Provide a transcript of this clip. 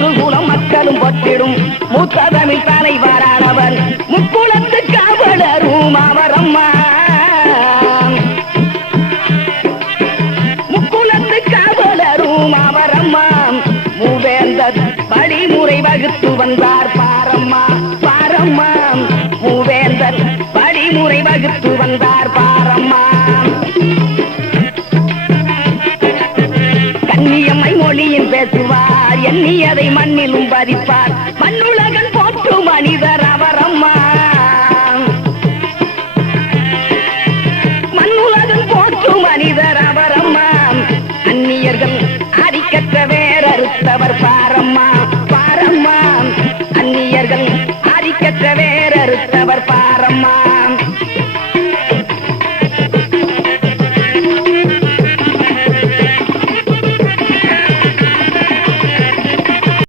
மூன்று குலம் மக்களும் பட்டிடும் மூத்த தமிழ் தலைவரானவர் முக்குளத்து காவலரும் அவரம்மா. முக்குளத்து காவலரும் அவரம்மா. மூவேந்தர் வழிமுறை வகுத்து வந்தார் பாரம்மா பாரம்மா. மூவேந்தர் வழிமுறை வகுத்து வந்தார் பாரம்மா. கண்ணியம்மை மொழியில் பேசுவார், எண்ணியதை மண்ணிலும் பதிப்பார், மண்ணுலகன் போற்றும் மனிதர்